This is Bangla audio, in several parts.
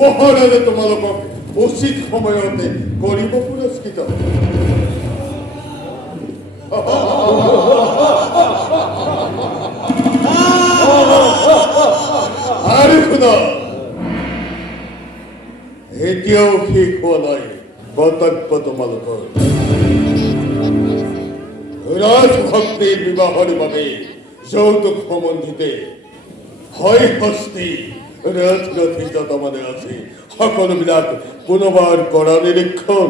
মহারাজে তোমালোকক উচিত সময়তে কৰিব পুৰস্কৃত। আৰু শুনা, এতিয়াও শেষ হোৱা নাই কৰ্তব্য তোমালোকৰ। ৰাজভক্তিৰ বিবাহৰ বাবে যৌতুক সম্বন্ধিতে হয় হস্তি ৰথ তোমাদের আছে, সকলবিলাক পুনবার করা নিরীক্ষণ।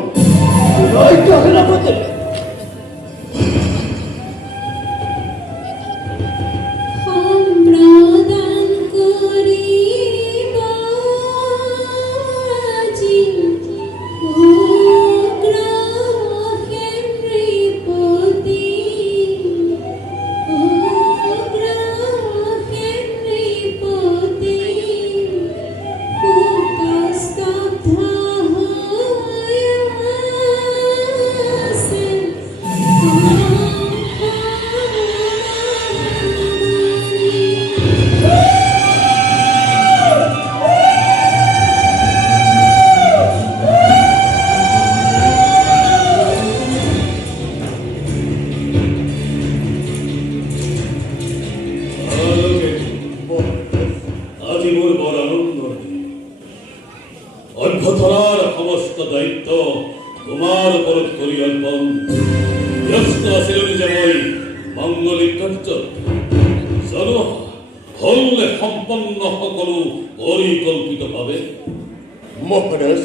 মহারাজ,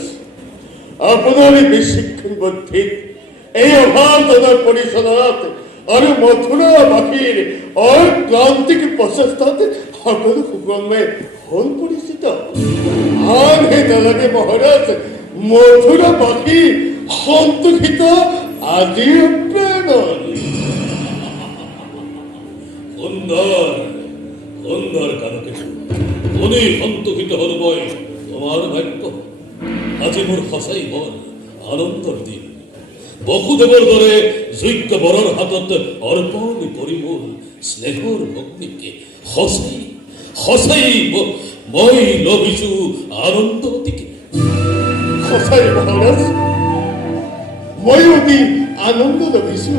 আপনার বিশিক্ষণ বুদ্ধিত এই অভাবদার পরিচালনাত আৰু মথুৰাবাসীৰ অক্ৰান্তিক প্ৰচেষ্টাত সকলো সুগমে হল পৰিচিত। আনহে নালাগে মহাৰাজ, মথুৰাবাসী সন্তোষিত আজিৰ প্ৰেৰণ। সুন্দৰ সুন্দৰ কানকে শুনি সন্তোষিত হল মই। তোমাৰ ভাগ্য আজি মোৰ সঁচাই বৰ আনন্দৰ দিন। বসুদেৱৰ দৰে যোগ্য বৰৰ হাতত অৰ্পণ কৰি মোৰ স্নেহৰ ভগ্নীকে সঁচাই সঁচাই মই লভিছো আনন্দ অতিকে। সঁচাই মহাৰাজ, মই অতি আনন্দ লভিছো।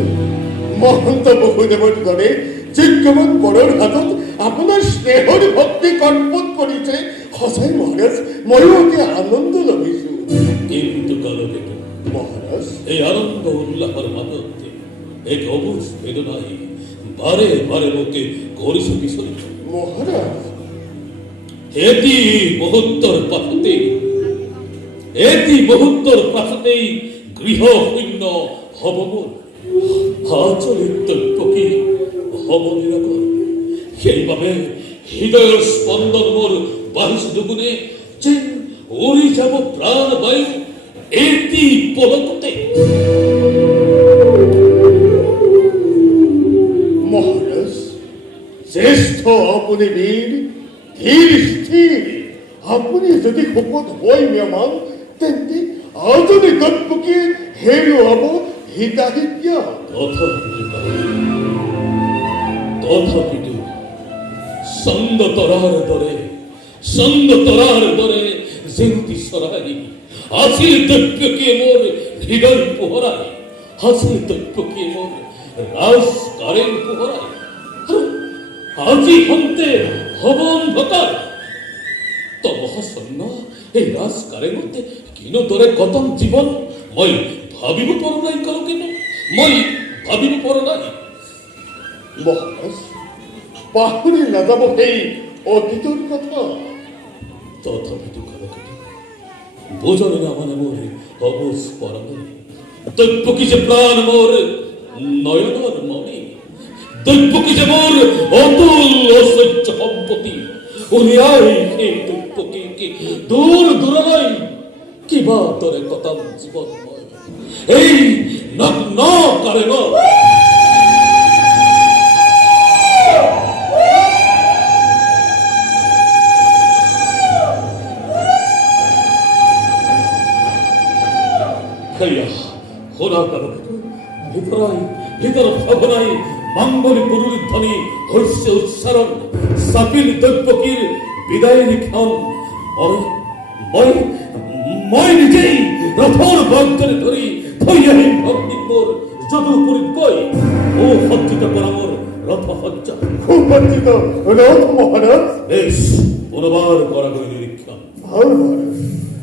মহন্ত বসুদেৱৰ দৰে যোগ্যৱান বৰৰ হাতত আপোনাৰ স্নেহৰ ভক্তি কৰ্পণ কৰিছে। সঁচাই মহাৰাজ, ময়ো অতি আনন্দ লভিছো। কিন্তু কালকেতু মহারাজ, এই আনন্দ উল্লাসের মাজতে এক অবুজ বেদনাই বারে বারে মোকে করিছে বিচলিত। মহারাজ, এটি মুহূর্তর পাছতেই গৃহ শূন্য হব মোৰ। আচৰিত পকি হব নিৰাকৰ। সেইবাবে হৃদয়ৰ স্পন্দন মোৰ বাঢ়িছে দুগুণে, যেন উৰি যাব প্ৰাণ বায়ু এটি পলকতে। মহারাজ, শ্রেষ্ঠ আপুনি বীর, ধীর স্থির। আপুনি যদি শপত হয় মেমান, তেন্তে আজনি দত্তকে হেৰুৱাব হিতাহিত্য। তথাপিতো ছন্দ তৰাৰ দৰে জেউতি চৰাই আছিল দৈব্যকে মোৰ হৃদয় পোহৰাই, আছিল দৈব্যকে মোৰ ৰাজ কাৰেং পোহৰাই। আজি সন্তে হব অন্ধকাৰ। তমসন্ন এই ৰাজ কাৰেঙতে কিনোদৰে কটন জীৱন মই ভাবিব পৰা নাই। কালকেতু মই ভাবিব পৰা নাই। মহারাজ, পাহৰি নাযাব সেই অতীতৰ কথা। তথাপিতো কালকেতু বোঝনে না মানে মোর অবুজ পরমে। দৈব্য কি যে প্রাণ মোর নয়নর মনে, দৈব্য কি যে মোর অতুল অসহ্য সম্পত্তি, উলিয়াই সেই দুৰ্পকী কি দূৰ দূৰলৈ কিবা দৰে কটাম জীৱন মই এই নগ্ন কাৰেঙত। Kaya, hona karoketu, hitar bhavanai, mangoli pururi dhani, horshe utsharan, sapil dagpokir, bidayir khan, moi nijei, rathor bhagdare dhari, thoyai bhakti mor, jadu purit koi, o hajjita paramor, ratha hajja. খুব বঞ্চিত রথ মহারাজ। বেশ, পুনবার করা করি নিরীক্ষণ। ভালো মহারাজ।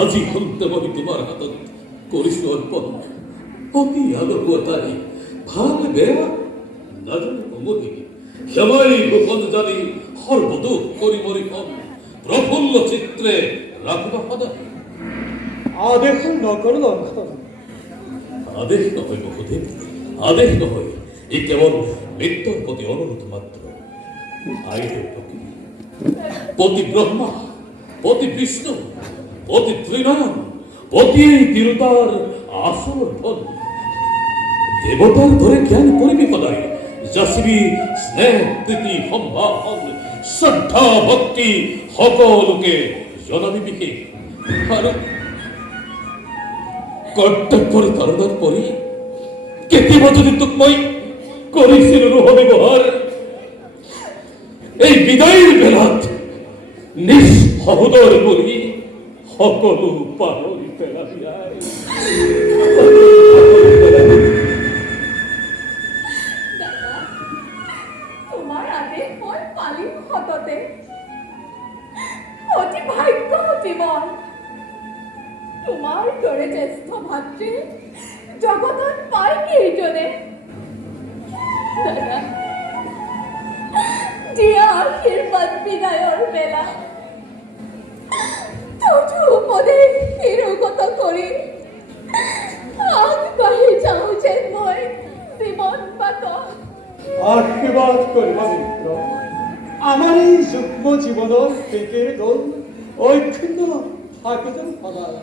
আজি হন্তে মই তোমাৰ হাতত কৰিছো অৰ্পণ অতি আদৰতাই ভাল বেয়া নাজানো মই ক্ষমাই গোপন জানি সৰ্বদুখ কৰি মৰি কম প্ৰফুল্ল চিত্ৰে ৰাখিবা সদায় আদেশ নকৰো লক্ষণ আদেশ নহয় বহুদেৱ আদেশ নহয় ই কেবল মৃত্যুর প্রতি অনুরোধ মাত্র। আইরে প্রকৃতি পতি ব্রহ্মা, পতি বিষ্ণু, পতি ত্রিনারায়ণ, পতি এই তিরুতার আসল ধন। দেবতার ধরে জ্ঞান করিবি কদাই, যাচিবি স্নেহ প্রীতি সম্ভাষণ শ্রদ্ধা ভক্তি সকলোকে জনাবিবি কে। আৰু কৰ্তব্যৰ তাৰণাত পৰি কেতিয়াবা যদি তোক মই কৰিছিলো ৰোহ ব্যৱহাৰ, এই বিদায়ৰ বেলাত নিঃসহোদৰ কৰি সকলো পাহৰি পেলাবি আই। তোমাৰ আদেশ মই পালিম সততে। অতি ভাগ্যৱতী মই। তোমাৰ দৰে জ্যেষ্ঠ ভাতৃ জগতত পাই কেইজনে। দাদা, দিয়া আশীৰ্বাদ বিদায়ৰ বেলা। তথু উপদেশ শিৰোগত কৰি আগবাঢ়ি যাওঁ যেন মই জীৱন বাটত। আশীর্বাদ করবা মিত্র, আমার এই যুগ্ম জীবনের থেকে দোল ঐক্ষণ্য থাকিত সদায়।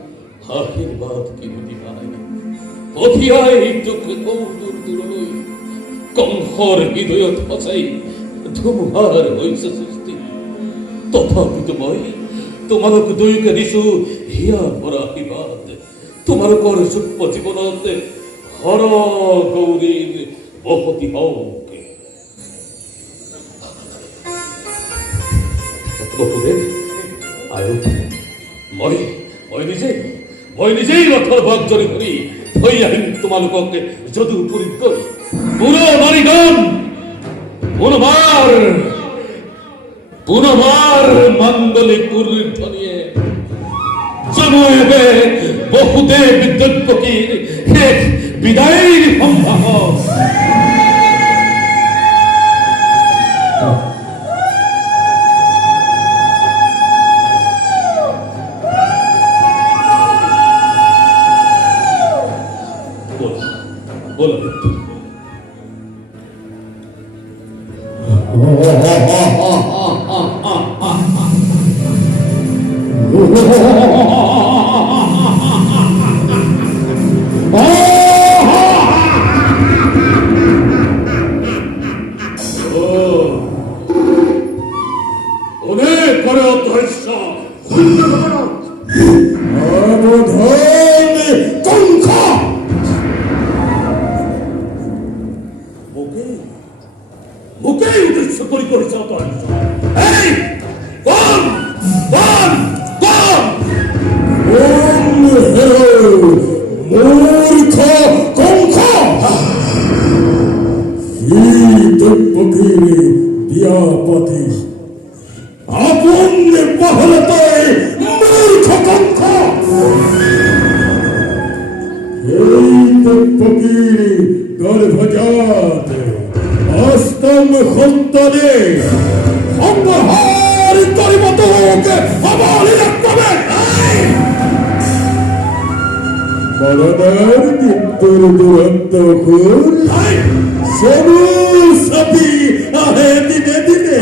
আশীৰ্বাদ কিনুতি পাই পঠিয়াই তোক দূৰ দূৰলৈ। কংসৰ হৃদয়ত সঁচাই ধুমুহাৰ হৈছে সৃষ্টি। তথাপিতো মই তোমালোক দুয়োকে দিছো হিয়াৰ পৰা আশীৰ্বাদ। তোমালোকৰ যুগ্ম জীৱনত হৰ গৌৰীৰ বসতি হওক। বসুদেৱ আৰু মই নিজেই ৰথৰ ভাগ জৰি ধৰি থৈ আহিম তোমালোকক যদুপুৰীত গৈ। পুনৰ নাৰীগণ পুনমাৰ মাংগলিকপুৰ ধ্বনিয়ে জনয়েবে বসুদেৱ বিদ্যুৎপকীৰ শেষ বিদায়ৰ সম্ভাষণ। বলো অনেক বড় অধ্যক্ষ মুখেই উদ্দেশ্য করে পরিচালিত হয়েছে। এই কোন কোন কোন মূর্খ কংস, দিব্যগিরি বিয়াপতি আপন বহলতে মূর্খ কংস। এই দিব্যগিরি গর্ভজাত অষ্টম সন্তানে সংহার করিব তোকে অবলীলা ক্রমে। মরণের মৃত্যুর দুরন্ত ফুল সবু সবি আহে দিনে দিনে।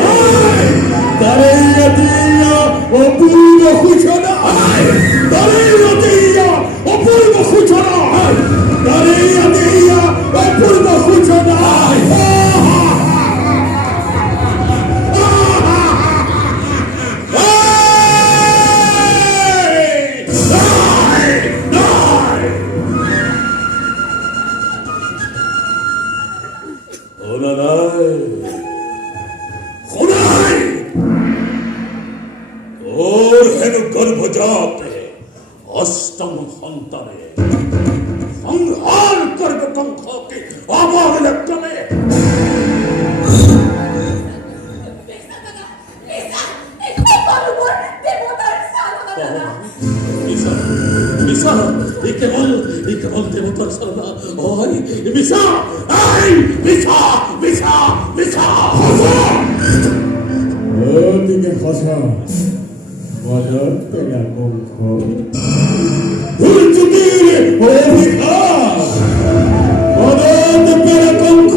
তারে দিয়া অপূর্ব সূচনা, তারে দিয়া অপূর্ব সূচনা, তারে দিয়া অপূর্ব সূচনা। ওর হেন গর্ভজাতে অষ্টম সন্তানে সংহার করবে কংসকে অবহেলা ক্রমে। কেবল দেবতার সারনা ওই মিশা, এই মিশা মিশা মিশা ওদিকে খসা মদর তেরা কংস ভুলচুকির অভিঘাত মদর তেরা কংস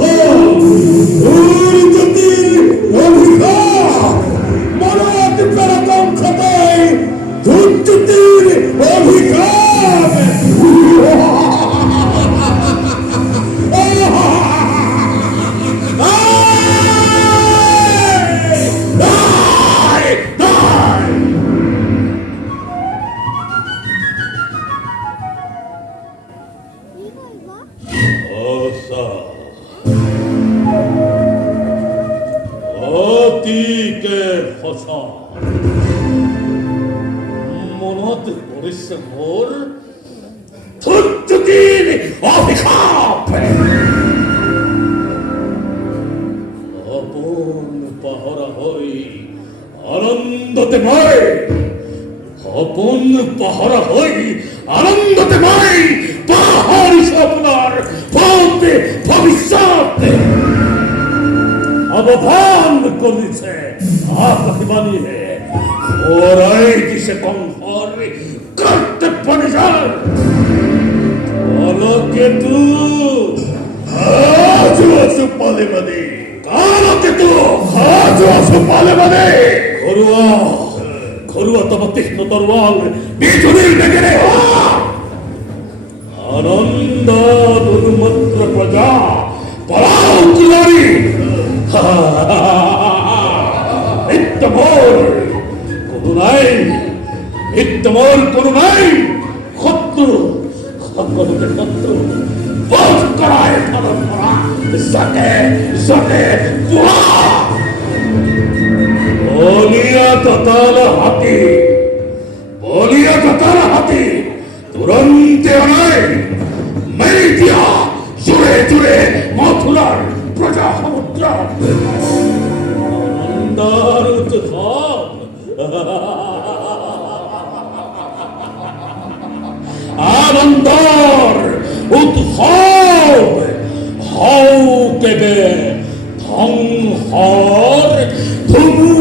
অতীকে হসা মনত পৰিছে মোৰ থুটুকিৰ অভিশাপ সপোন পাহৰা হৈ আনন্দতে মই সপোন পাহৰা হৈ আনন্দতে মই পাহৰিছো আপোনাৰ ভৱতে ভৱিষ্যতে অবধান করেছে আকাশবাণীহে ওরাই দিছে কংসর কর্তব্য নিজার কালকেতু আজ আসু পালে মানে কালকেতু আজ আসু পালে মানে ঘরুয়া ঘরুয়া তব তীক্ষ্ণ তরোয়াল বিজুলির বেগে আনন্দ দুর্মন্ত্র প্রজা পলাও কিলারি নিত্যমোর কোনো নাই নিত্যমোর কোনো নাই শত্রু সকলকে শত্রু বধ করায় পালন করা যাতে যাতে বলিয়া ততাল হাতি তুরন্তে অনায় মেরে দিয়া জুড়ে জুড়ে মথুরার প্রজা সমুদ্র আনন্দার উৎসব আনন্দর উৎসব হও কেবে ধ্বংসর ধুমু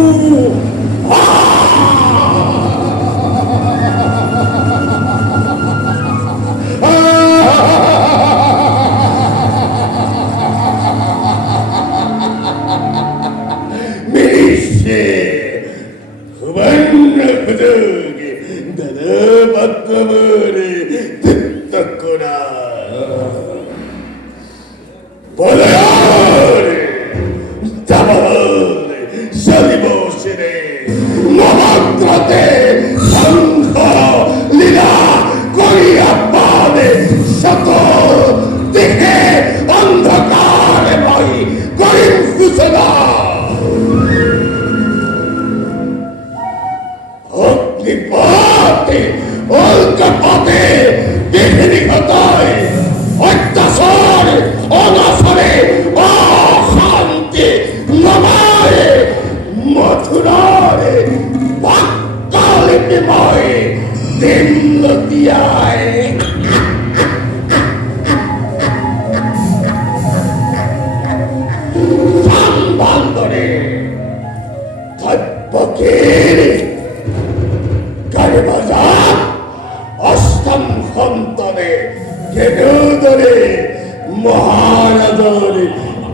মহারাজরে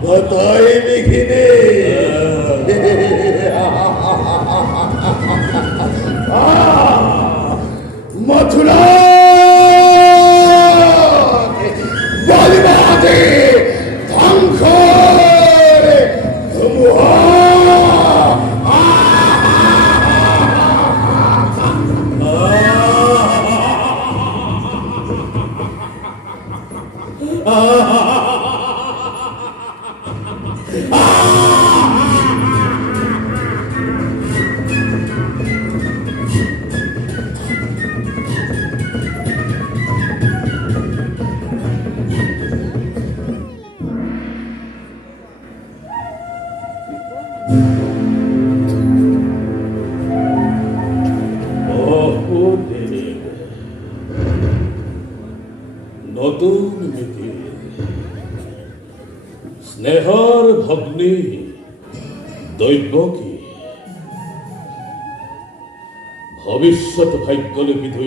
গতাই লিখিনে মথুরা বলিবাদে ধ্বংস নতুন নীতি স্নেহর ভগ্নী দৈবকী ভবিষ্যৎ ভাগ্য লিখিত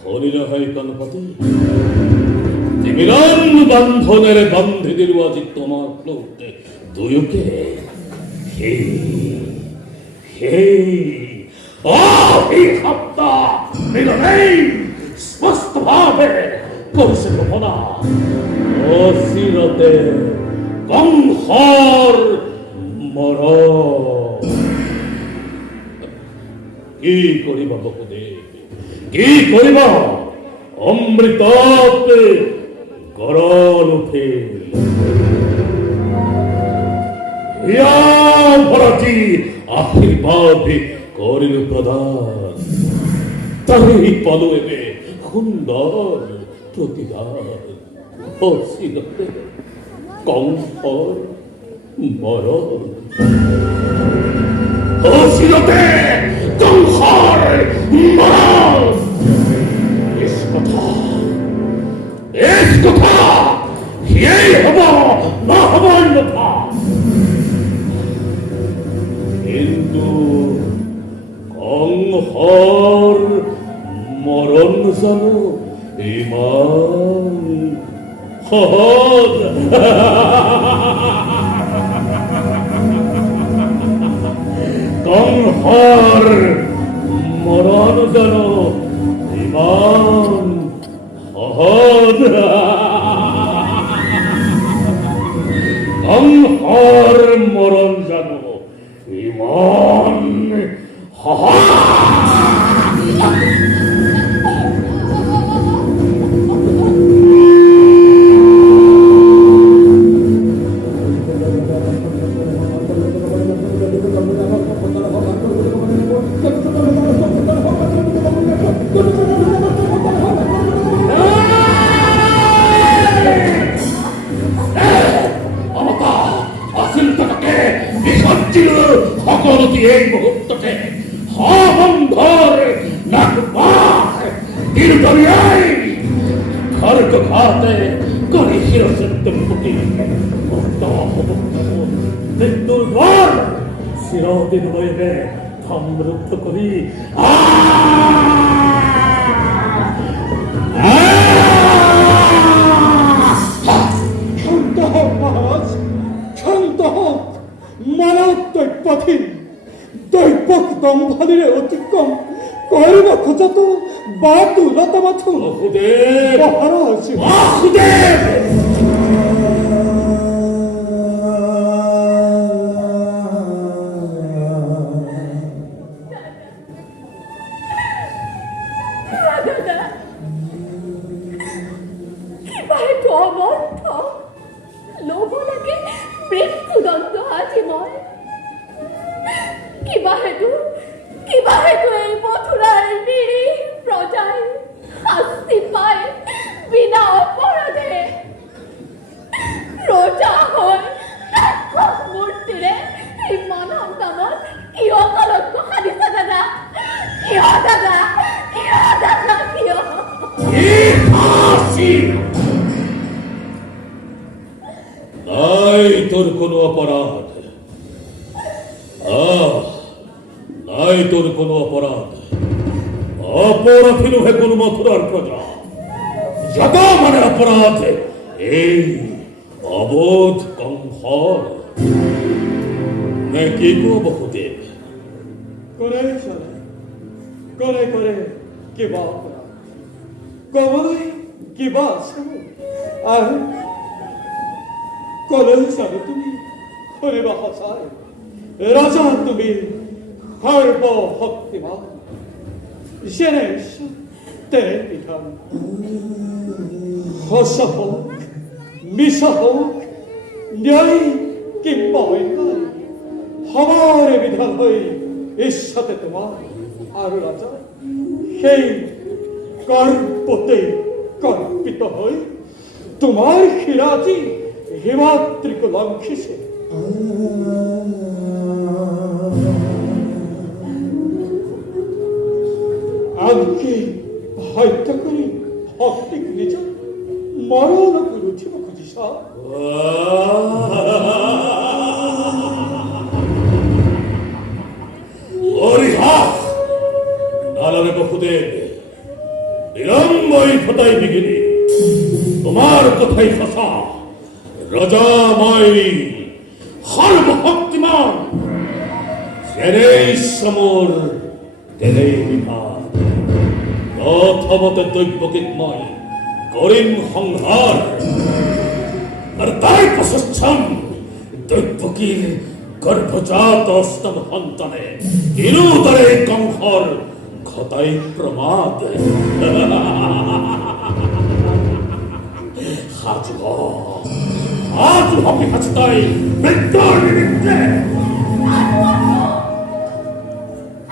হরিল হয় কানপতি মিলন বান্ধনের বান্ধে দিল আজি তোমার প্লুতে দুয়কে হে হে অভিশপ্তা মিলনেই স্পষ্ট ভাবে করছে গোপনা অচিরতে কংসর মর কি করিবা বসুদেব কি করিবা অমৃতত গরল উঠে হিয়া ভরাটি আশীর্বাদে করিল প্রদান। তাই পদবে সুন্দর প্রতিদান। অসিলতে কংসর মরণ। অসিলতে কংসর মরণ। এস কথা, এস কথা, এই হব না হব অন্যথা। কিন্তু কংসর মরণ যেন ইমান সহজ। কংসর মরণ যেন ইমান সহজ। কংসর মরণ যেন ইমান সহজ। সকলটি এই মুহূর্তকে বন্ধর দরিয়ায় খড়গ ঘাতে করে শিরসের ফুটি মৃত্যুর পর চিরদিন রইবে সমৃদ্ধ করি। ক্ষান্ত হোক মহারাজ, ক্ষান্ত হোক। মানব দৈপথীন দৈপক দম্ভালিরে অতিক্রম করিব খোঁজত বাতু লতামাথু মহারাজ। কিবা হেতু অবন্ধ লোভ লাগে মৃত্যুদণ্ড আজি মই। কিবা হেতু এই মথুৰাৰ নিৰীহ প্ৰজাই শাস্তি পায় বিনা অপৰাধে। ৰজা হৈ ৰাক্ষস মূৰ্তিৰে এই মানৱ নামত কিয় কলংক সাধিছে দাদা? কিয় দাদা? কিয় দাদা? কিয়? নাই তোর কোনো অপরাধ, নাই তোর কোনো অপরাধ। অপরাধী নহে কোন মথুরার প্রজা। যত মানে অপরাধ এই অবোধ কংসর। নে কি গো বহুদেব? করে চলে করে করে কিবা অপরাধ কবলাই কিবা আছে আর কলই চালে তুমি করিবা সঁচাই। রাজা তুমি সর্ব শক্তিমান, যেনে তেনে বিধান। সঁচা হোক মিছা হোক ন্যায় কিংবা অন্যায় সবাৰে বিধান হৈ ইচ্ছাতে তোমাৰ আৰু ৰাজা সেই কৰ্পতে কৰ্পিত হৈ তোমাৰ শিৰাজি হিমাদ্ৰীক লংঘিছে। আনকি হত্যা কৰি শক্তিক নিজৰ মৰণক উঠিব খুজিছা। নালারে বহুদেব বিলম্বই ফটাই বিঘিনি। তোমার কথাই সঁচা। রাজাময় সর্বশক্তিমান, যেনেই সমর তেনেই বিভাগ। প্রথমতে দৈবকিক মই করিম সংহার, আর তাই প্রশস্থান দৈবকীর গর্ভজাত স্তন সন্তানে তিরুতরে কংসর ঘটাই প্রমাদ। সাজু হবে হাজতাই মৃত্যুর নিমিত্তে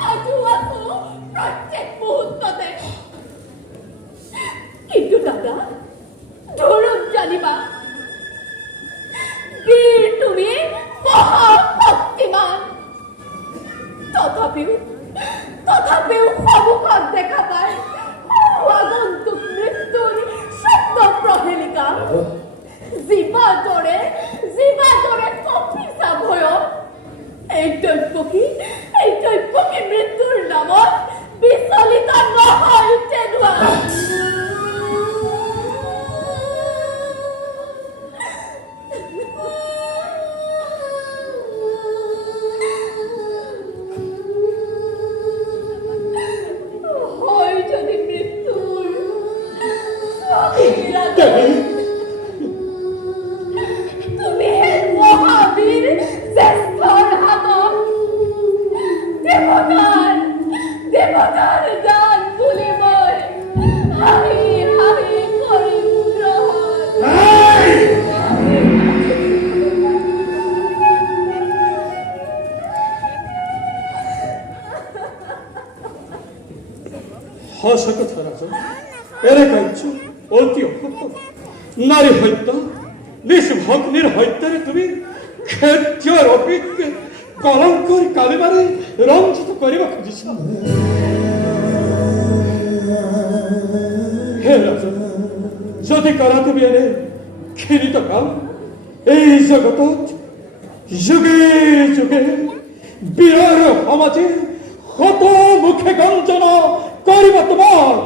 আজও আছো প্রত্যেক মুহূর্ততে। কিন্তু দাদা, ধরুন জানিবা, বীর তুমি মহাশক্তিমান। তথাপিও সন্মুখত দেখা পায় আগন্তুক মৃত্যুৰ স্বপ্ন প্ৰহেলিকা। জীৱা দৰে কঁপিছা ভয়ত এই দৈৱকী মৃত্যুৰ নামত বিচলিত নহয় তেনোৱা। হয় যদি মৃত্যুৰ তুমি মহাবীর জ্যেষ্ঠৰ হাতত দেৱতাৰ দান বুলি মই হাঁহি কৰিম গ্ৰহণ। সঁচা কথা ৰাজন, এনে কাৰ্য অতি অসত্য। নাৰী হত্যা, নিজ ভগ্নীৰ হত্যাৰে তুমি ক্ষেত্ৰৰ অভিজ্ঞ কলংকৰ কালিমাৰে ৰঞ্জিত কৰিব খুজিছা। হে ৰাজন, যদি কৰা তুমি এনে ঘৃণিত কাম, এই জগতত যুগে যুগে বীৰৰ সমাজে শত মুখে গঞ্জনা কৰিব তোমাক।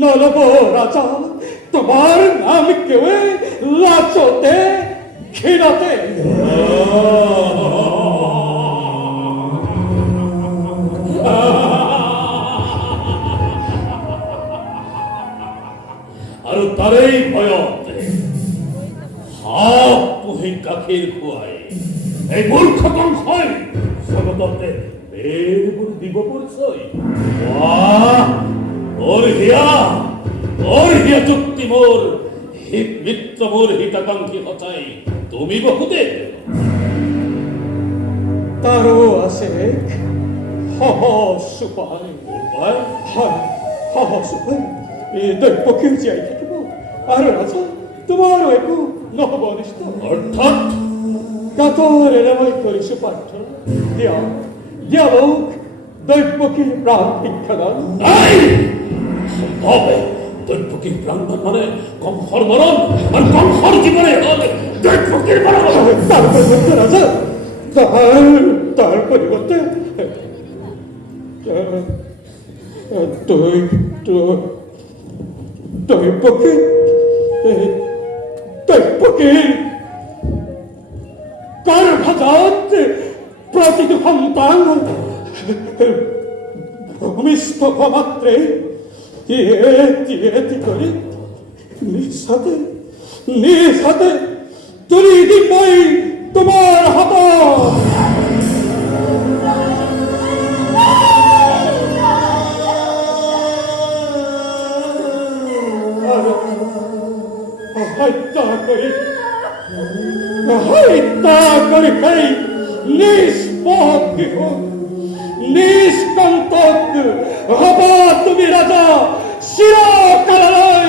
নলব রাজা তোমার নাম কেউ লাচতে ঘৃণতে। আৰু তাৰেই ভয়ত সাপ পুহি গাখীৰ খুৱাই এই মূৰ্খ কংসই জগততে বেৰবোৰ দিব পৰিচয়। অৰহিয়া যুক্তি মোৰ হিত মিত্ৰ মোৰ হিতাকাংক্ষী সঁচাই তুমি বহুতে। তাৰো আছে সহজ উপায়। হয়, সহজ উপায়। এই দৈৱকীও জীয়াই থাকিব আৰু ৰাজা তোমাৰো একো নহ'ব অনিষ্ট। অৰ্থাৎ কাতৰেৰে মই কৰিছো প্ৰাৰ্থনা, দিয়া মোক দৈৱকীৰ প্ৰাণ শিক্ষাদান। দৈৱকীৰ প্ৰাণদান মানে কংসৰ মৰণ আৰু কংসৰ জীৱনে দৈৱকীৰ মৰণ। তাৰ পৰিৱৰ্তে ৰাজা, তাৰ পৰিৱৰ্তে দৈৱকীৰ গৰ্ভজাত প্ৰতিটো সন্তান ভূমিষ্ঠ হোৱা মাত্ৰে এটি কৰি নিজ হাতে তুলি দিম মই তোমাৰ হাতত। হত্যা কৰি সেই নিষ্কণ্টক হবা তুমি ৰাজা চিৰকাললৈ।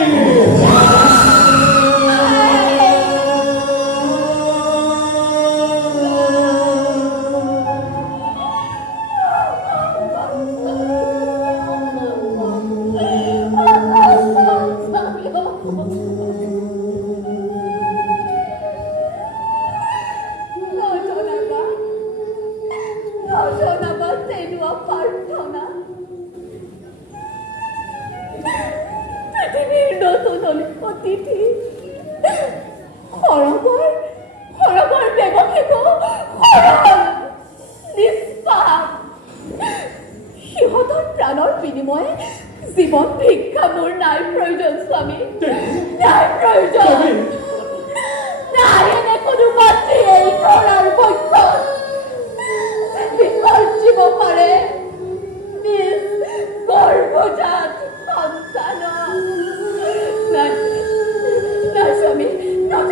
পৃথিৱীৰ নতুন অতিথি সৰগৰ ব্যৱসায়িক সৰল নিষ্পাপ সিহঁতৰ প্ৰাণৰ বিনিময়ে জীৱন ভিক্ষা মোৰ নাই প্ৰয়োজন স্বামী, নাই প্ৰয়োজন। নাই এনে কোনো মাতৃ এই ধৰাৰ পক্ষত বিসৰ্জিব পাৰে নিজ গৰ্ভজাত সন্তানক। নাই স্বামী,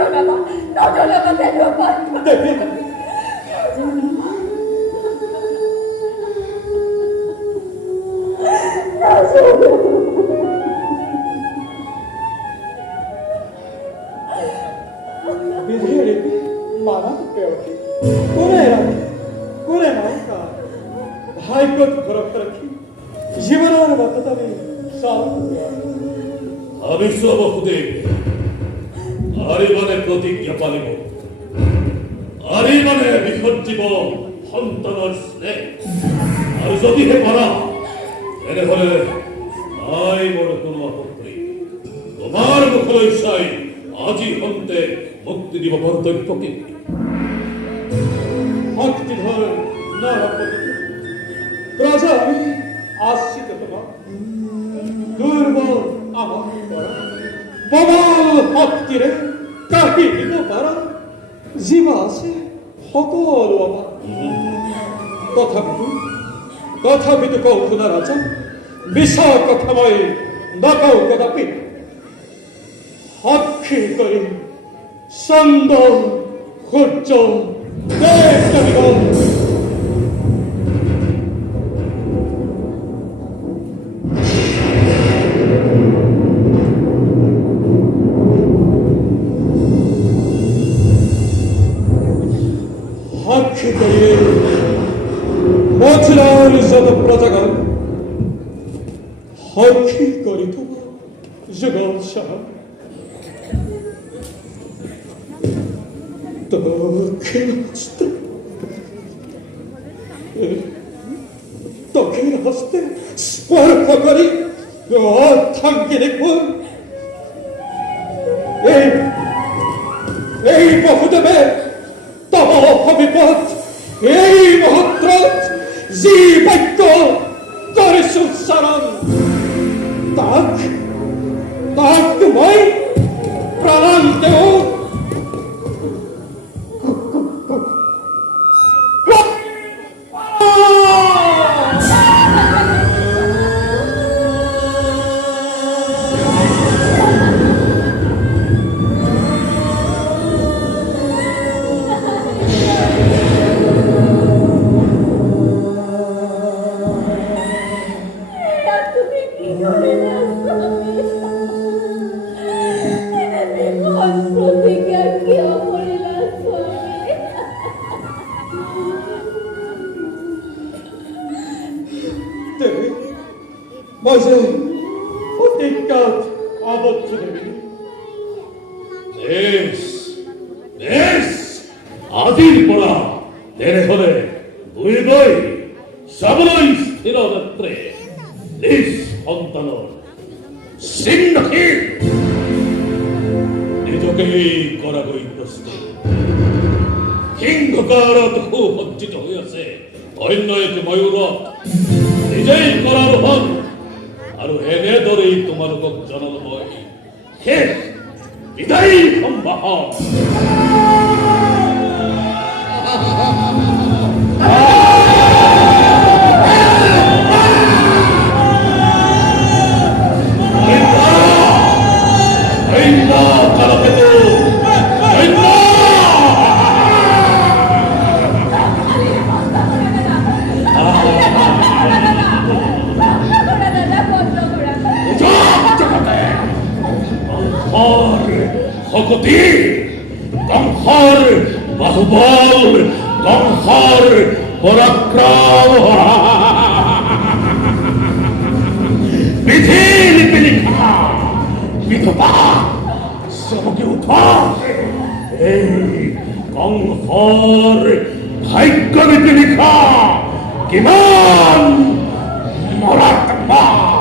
너절나가 데려봐. বিধির মানা পেওটি কোনে রাখি কোনে মাইকা ভাগ্যত ভরত রাখি জীবনের মততানি সাল আমি সবহুদেব আরিমানে প্রতিজ্ঞা পালিব আরিমানে বিসর্জিব সন্তানৰ স্নেহ আৰু যদিহে পাৰা তেনেহলে আই মোৰ কোনো আপত্তি তোমাৰ মুখলৈ চাই আজি সন্তে মুক্তি দিব কৰ্তব্য কি ভক্তিধর নরপতি প্রজা আমি আশ্রিত তোমার দুর্বল আমার করা প্রবল ভক্তিরে কাহিব পারা জীবা আছে সকল আমার তথাপিতো কৌতুনা রাজা বিষয় কথাময় নকৌ কদাপি হক্ষী করে সুন্দর সূর্য দেবতাদিগণ সাক্ষী করিয়ে মথুরার যত প্রজাগণ সাক্ষী করিত যুগল সাহা দক্ষিণ হস্তে স্পর্শ করি অর্থাঙ্গে দেখুন এই বহুদেবের তব বিপদ এই মহত্র জি বাক্য তরে সুসারণ তাক তুমি প্রাণ দেও মাঝে অতিকাত আবদ্ধ দেবী বেশ আদির পড়া দেরে হলে বুঝবই সবলই স্থির নেত্রে নিজ সন্তান সিংহীন নিজকেই করাবই প্রস্তুত সিংহকারত সুসজ্জিত হৈ আছে অন্য এক ময়ূৰত নিজেই কৰাৰ হন আৰু এনেদৰেই তোমালোকক জনালো মই শেষ বিদায়ী সম্ভাষণ ভগতি কংসৰ বাহুবল কংসৰ পৰাক্ৰম বিধি লিপি লিখা বিধবা চমকি উঠা এই কংসৰ ভাগ্য লিপি লিখা কিমান মৰাত্মক